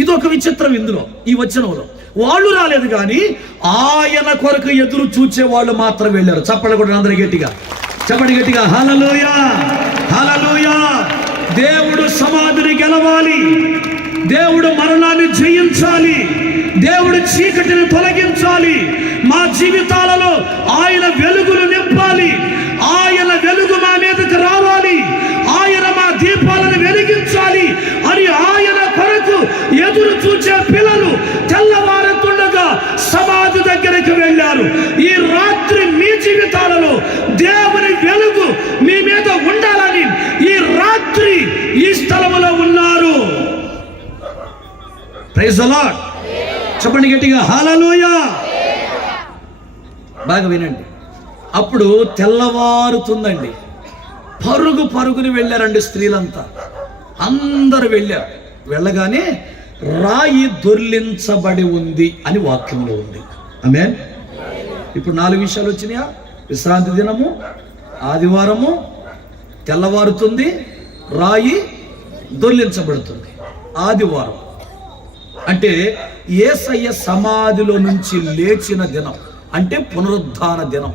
ఇదొక విచిత్రం ఇందులో, ఈ వచనంలో. వాళ్ళు రాలేదు కానీ ఆయన కొరకు ఎదురు చూచే వాళ్ళు మాత్రం వెళ్ళారు. చప్పట్లు కూడా అందరూ గట్టిగా, చెప్పండి గట్టిగా, హల్లెలూయా హల్లెలూయా. దేవుడు సమాధిని గెలవాలి, దేవుడు మరణాన్ని జయించాలి, దేవుడు చీకటిని తొలగించాలి, మా జీవితాలలో ఆయన వెలుగును నింపాలి, ఆయన వెలుగు మా మీదకు రావాలి, ఆయన మా దీపాలను వెలిగించాలి అని ఆయన కొరకు ఎదురు చూచే పిల్లలు తెల్లవారుతుండగా సమాధి దగ్గరికి వెళ్ళారు. ఈ రాత్రి మీ జీవితాలలో దేవుని వెలుగు మీ మీద ఉండాలని ఈ రాత్రి ఈ స్థలములో ఉన్నారు. Praise the lord. చెప్పండి గట్టిగా, హల్లెలూయా. బాగా వినండి. అప్పుడు తెల్లవారుతుందండి. పరుగు పరుగుని వెళ్ళారండి స్త్రీలంతా, అందరూ వెళ్ళారు. వెళ్ళగానే రాయి దొర్లించబడి ఉంది అని వాక్యంలో ఉంది. ఆమేన్. ఇప్పుడు 4 విషయాలు వచ్చినాయా? విశ్రాంతి దినము, ఆదివారము, తెల్లవారుతుంది, రాయి దొర్లించబడుతుంది. ఆదివారం అంటే యేసయ్య సమాధిలో నుంచి లేచిన దినం, అంటే పునరుద్ధాన దినం.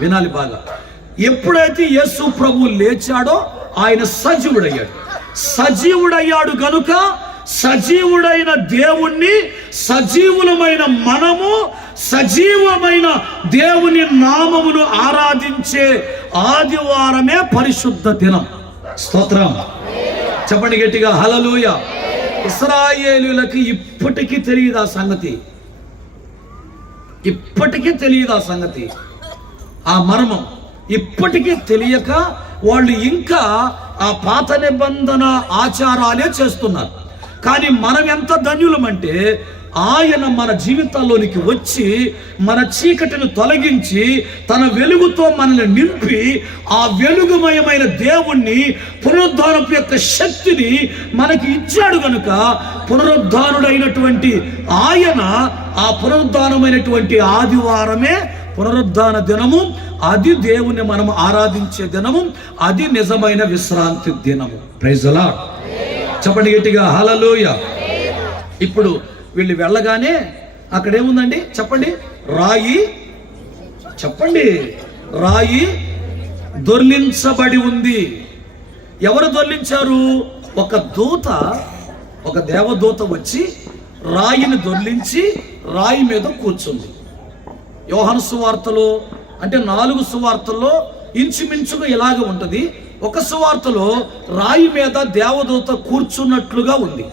వినాలి బాగా. ఎప్పుడైతే యేసు ప్రభు లేచాడో ఆయన సజీవుడయ్యాడు. సజీవుడయ్యాడు గనుక సజీవుడైన దేవుణ్ణి సజీవులమైన మనము సజీవమైన దేవుని నామమును ఆరాధించే ఆదివారమే పరిశుద్ధ దినం. స్తోత్రం. చెప్పండి గట్టిగా, హల్లెలూయా. ఇశ్రాయేలీయులకు ఇప్పటికీ తెలియదు ఆ సంగతి, ఇప్పటికీ తెలియదు ఆ సంగతి, ఆ మర్మం ఇప్పటికీ తెలియక వాళ్ళు ఇంకా ఆ పాత నిబంధన ఆచారాలే చేస్తున్నారు. కానీ మనం ఎంత ధన్యులమంటే ఆయన మన జీవితాల్లోనికి వచ్చి మన చీకటిని తొలగించి తన వెలుగుతో మనల్ని నింపి ఆ వెలుగుమయమైన దేవుణ్ణి పునరుద్ధానపు యొక్క శక్తిని మనకి ఇచ్చాడు గనుక పునరుద్ధానుడైనటువంటి ఆయన ఆ పునరుద్ధానమైనటువంటి ఆదివారమే పునరుద్ధాన దినము. అది దేవుని మనం ఆరాధించే దినము, అది నిజమైన విశ్రాంతి దినము. Praise the lord. చెప్పండి గట్టిగా, హల్లెలూయా. ఇప్పుడు వీళ్ళు వెళ్ళగానే అక్కడ ఏముందండి చెప్పండి? రాయి, చెప్పండి, రాయి దొర్లించబడి ఉంది. ఎవరు దొర్లించారు? ఒక దూత, ఒక దేవదూత వచ్చి రాయిని దొర్లించి రాయి మీద కూర్చుంది. యోహాను సువార్తలో అంటే 4 సువార్తల్లో ఇంచుమించుగా ఇలాగ ఉంటుంది. ఒక సువార్తలో రాయి మీద దేవదూత కూర్చున్నట్లుగా ఉంది.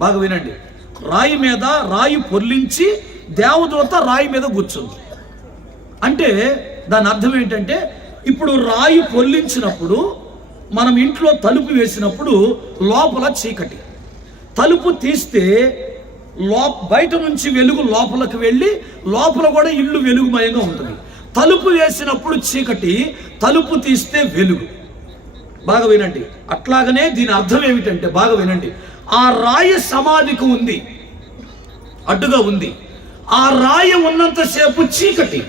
బాగా వినండి. రాయి మీద రాయి పొర్లించి దేవదూత రాయి మీద కూర్చుంది. అంటే దాని అర్థం ఏంటంటే, ఇప్పుడు రాయి పొర్లించినప్పుడు మనం ఇంట్లో తలుపు వేసినప్పుడు లోపల చీకటి, తలుపు తీస్తే బయట నుంచి వెలుగు లోపలికి వెళ్ళి లోపల కూడా ఇల్లు వెలుగుమయంగా ఉంటుంది. తలుపు వేసినప్పుడు చీకటి, తలుపు తీస్తే వెలుగు. బాగా వినండి. అట్లాగనే దీని అర్థం ఏమిటంటే, బాగా వినండి, ఆ రాయి సమాధికి ఉంది, అడ్డుగా ఉంది. ఆ రాయి ఉన్నంతసేపు చీకటి.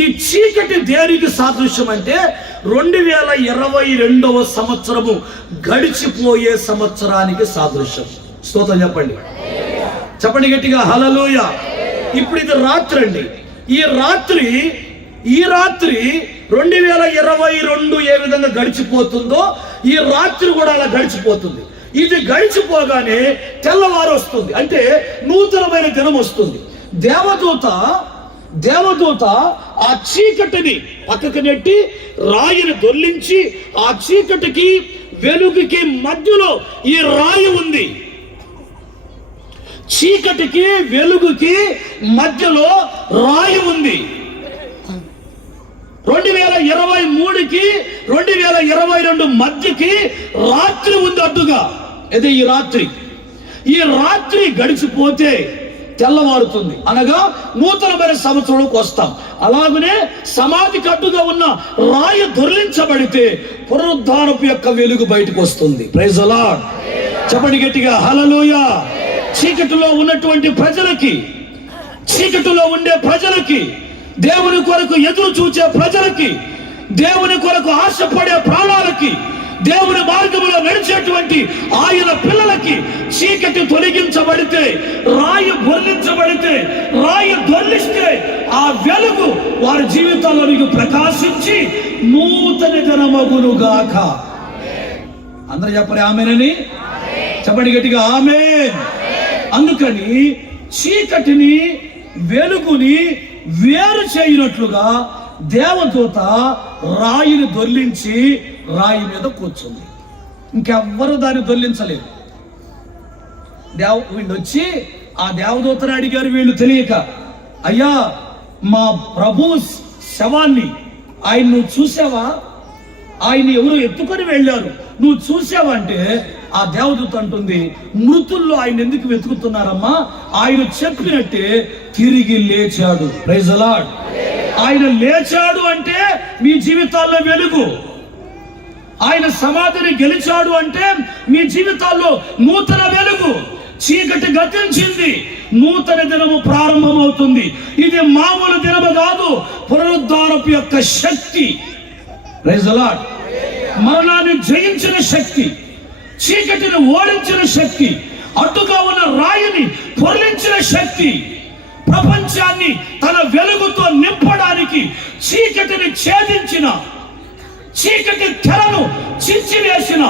ఈ చీకటి దేనికి సాదృశ్యం అంటే 2022వ సంవత్సరము గడిచిపోయే సంవత్సరానికి సాదృశ్యం. స్తోత్రం చెప్పండి, చెప్పండి గట్టిగా, హల్లెలూయా. ఇప్పుడు ఇది రాత్రి అండి. ఈ రాత్రి 2022 ఏ విధంగా గడిచిపోతుందో ఈ రాత్రి కూడా అలా గడిచిపోతుంది. ఇది గడిచిపోగానే తెల్లవారు వస్తుంది, అంటే నూతనమైన దినం వస్తుంది. దేవదూత ఆ చీకటిని పక్కకు నెట్టి రాయిని దొర్లించి ఆ చీకటికి వెలుగుకి మధ్యలో ఈ రాయి ఉంది. చీకటికి వెలుగుకి మధ్యలో రాయి ఉంది. 2023కి 2022 మధ్యకి రాత్రి ఉంది అడ్డుగా. ఇది ఈ రాత్రి గడిచిపోతే తెల్లవారుతుంది, అనగా నూతనమైన సంవత్సరంలోకి వస్తాం. అలాగనే సమాధి కట్టుగా ఉన్న రాయి దొర్లించబడితే పునరుద్ధానపు యొక్క వెలుగు బయటకు వస్తుంది. Praise the lord. చెప్పండి గట్టిగా హల్లెలూయా. చీకటిలో ఉన్నటువంటి ప్రజలకి, చీకటిలో ఉండే ప్రజలకి, దేవుని కొరకు ఎదురు చూచే ప్రజలకి, దేవుని కొరకు ఆశపడే ప్రాణాలకి, దేవుని మార్గంలో నడిచేటువంటి ఆయన పిల్లలకి చీకటి తొలగించబడితే, రాయి బొర్లించబడితే, రాయి దొర్లిస్తే ఆ వెలుగు వారి జీవితాల్లో ప్రకాశించి నూతన జనమగునుగాక. అందరూ చెప్పరు ఆమేనని? చెప్పండి గట్టిగా ఆమేన్. అందుకని చీకటిని వెలుగుని వేరు చేయనట్లుగా దేవదూత రాయిని దొర్లించి రాయి మీద కూర్చుంది. ఇంకెవ్వరు దాన్ని దొర్లించలేదు. వీళ్ళు వచ్చి ఆ దేవదూతని అడిగారు. వీళ్ళు తెలియక, అయ్యా మా ప్రభు శవాన్ని ఆయన నువ్వు చూసావా? ఆయన ఎవరు ఎత్తుకొని వెళ్ళారు, నువ్వు చూసావా అంటే ఆ దేవదూత అంటుంది, మృతుల్లో ఆయన ఎందుకు వెతుకుతున్నారమ్మా? ఆయన చెప్పినట్టే తిరిగి లేచాడు. Praise the lord. ఆయన లేచాడు అంటే మీ జీవితాల్లో వెలుగు. ఆయన సమాధిని గెలిచాడు అంటే మీ జీవితాల్లో నూతన వెలుగు. చీకటి గతించింది, నూతన దినము ప్రారంభమవుతుంది. ఇది మామూలు దినము కాదు, పునరుద్ధారపు యొక్క శక్తి. Praise the lord. మరణాన్ని జయించిన శక్తి, చీకటిని ఓడించిన శక్తి, అడ్డుగా ఉన్న రాయిని పొరలించిన శక్తి, ప్రపంచాన్ని తన వెలుగుతో నింపడానికి చీకటిని ఛేదించిన, చీకటి తెరను చించివేసిన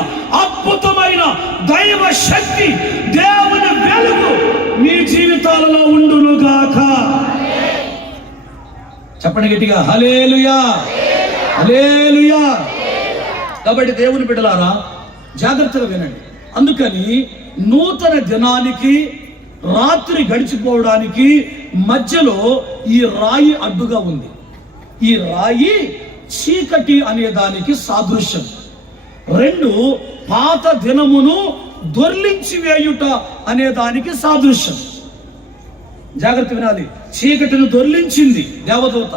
అద్భుతమైన దైవ శక్తి, దేవుని వెలుగు మీ జీవితాలలో ఉండునుగాక. చెప్పండి గట్టిగా హల్లెలూయా, హల్లెలూయా. కాబట్టి దేవుని బిడ్డలారా జాగ్రత్తగా వినండి. అందుకని నూతన దినానికి రాత్రి గడిచిపోవడానికి మధ్యలో ఈ రాయి అడ్డుగా ఉంది. ఈ రాయి చీకటి అనే దానికి సాదృశ్యం. రెండు, పాత దినమును దొర్లించి వేయుట అనే దానికి సాదృశ్యం. జాగ్రత్త వినాలి. చీకటిని దొర్లించింది దేవదూత,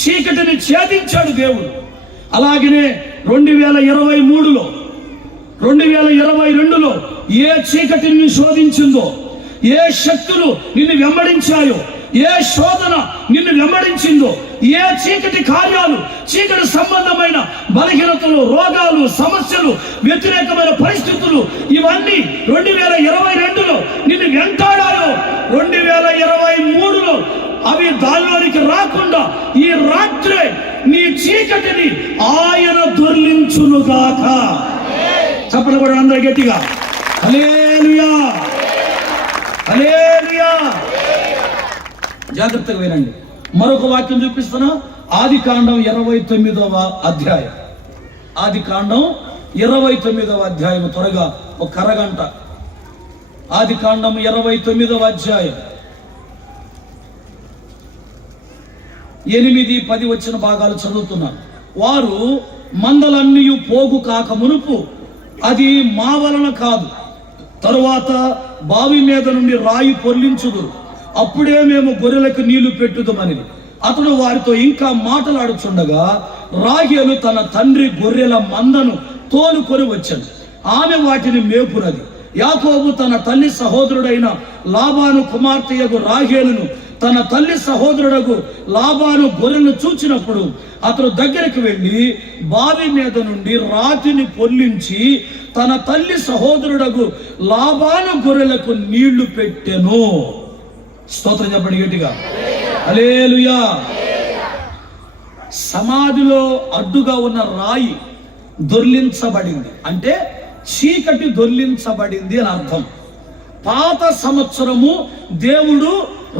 చీకటిని ఛేదించాడు దేవుడు. అలాగనే 2023లో 2022లో ఏ చీకటి నిన్ను శోధించిందో, ఏ శక్తులు నిన్ను వెంబడించాయో, ఏ శోధన నిన్ను వెంబడించిందో, ఏ చీకటి కార్యాలు, చీకటి సంబంధమైన బలహీనతలు, రోగాలు, సమస్యలు, వ్యతిరేకమైన పరిస్థితులు ఇవన్నీ 2022లో నిన్ను వెంటాడాయో, 2023లో అవి దానిలోనికి రాకుండా ఈ రాత్రే నీ చీకటిని ఆయన దొర్లించునుగాక. చెప్పండి కూడా అందరూ గట్టిగా హల్లెలూయా, హల్లెలూయా. జాగ్రత్తగా వినండి. మరొక వాక్యం చూపిస్తున్నా. ఆదికాండం 29వ అధ్యాయం. ఆదికాండం 29వ అధ్యాయం. త్వరగా ఒక అరగంట. ఆదికాండం 29వ అధ్యాయం 8-10 వచ్చిన భాగాలు చదువుతున్నాను. వారు మందలన్నీ పోగు కాక మునుపు, అది మా వలన కాదు, తరువాత బావి మీద నుండి రాయి పొర్లించుదురు, అప్పుడే మేము గొర్రెలకు నీళ్లు పెట్టుదమని అతడు వారితో ఇంకా మాట్లాడుచుండగా, రాహేలు తన తండ్రి గొర్రెల మందను తోలుకొని వచ్చాను. ఆమె వాటిని మేపునది. యాకోబు తన తల్లి సహోదరుడైన లాబాను కుమార్తెయగు రాహేలును తన తల్లి సహోదరుడకు లాబాను గొర్రెలను చూచినప్పుడు అతడు దగ్గరికి వెళ్ళి బావి మీద నుండి రాతిని పొర్లించి తన తల్లి సహోదరుడకు లాబాను గొర్రెలకు నీళ్లు పెట్టెను. స్తోత్రం చెప్పండి గట్టిగా హల్లెలూయా. సమాధిలో అడ్డుగా ఉన్న రాయి దొర్లించబడింది అంటే చీకటి దొర్లించబడింది అని అర్థం. పాత సంవత్సరము దేవుడు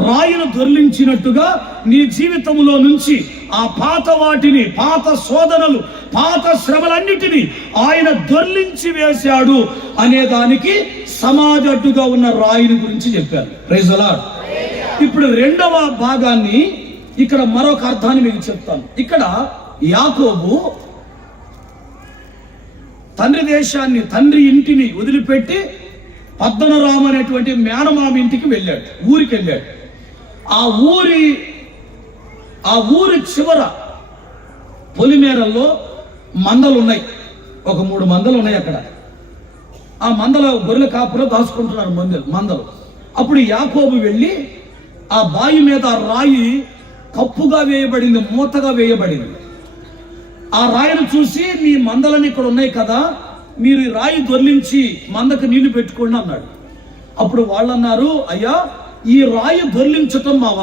రాయిని దొర్లించినట్టుగా నీ జీవితంలో నుంచి ఆ పాత వాటిని, పాత శోధనలు, పాత శ్రమలన్నిటినీ ఆయన దొర్లించి వేశాడు అనే దానికి సమాధి అడ్డుగా ఉన్న రాయిని గురించి చెప్పారు. Praise the lord. ఇప్పుడు రెండవ భాగాన్ని, ఇక్కడ మరొక అర్థాన్ని మీకు చెప్తాను. ఇక్కడ యాకోబు తండ్రి దేశాన్ని, తండ్రి ఇంటిని వదిలిపెట్టి పద్దనరాము అనేటువంటి మేనమామ ఇంటికి వెళ్ళాడు, ఊరికి వెళ్ళాడు. ఆ ఊరి చివర పొలిమేరల్లో మందలు ఉన్నాయి, ఒక 3 మందలు ఉన్నాయి అక్కడ. ఆ మందల గొర్రెల కాపులో దాచుకుంటున్నారు మందలు. అప్పుడు యాకోబు వెళ్ళి ఆ బావి మీద ఆ రాయి కప్పుగా వేయబడింది, మూతగా వేయబడింది. ఆ రాయిని చూసి, మీ మందలని ఇక్కడ ఉన్నాయి కదా, మీరు ఈ రాయి దొర్లించి మందకు నీళ్లు పెట్టుకోండి అన్నాడు. అప్పుడు వాళ్ళు అన్నారు, అయ్యా ఈ రాయి దొర్లించటం మా వల్ల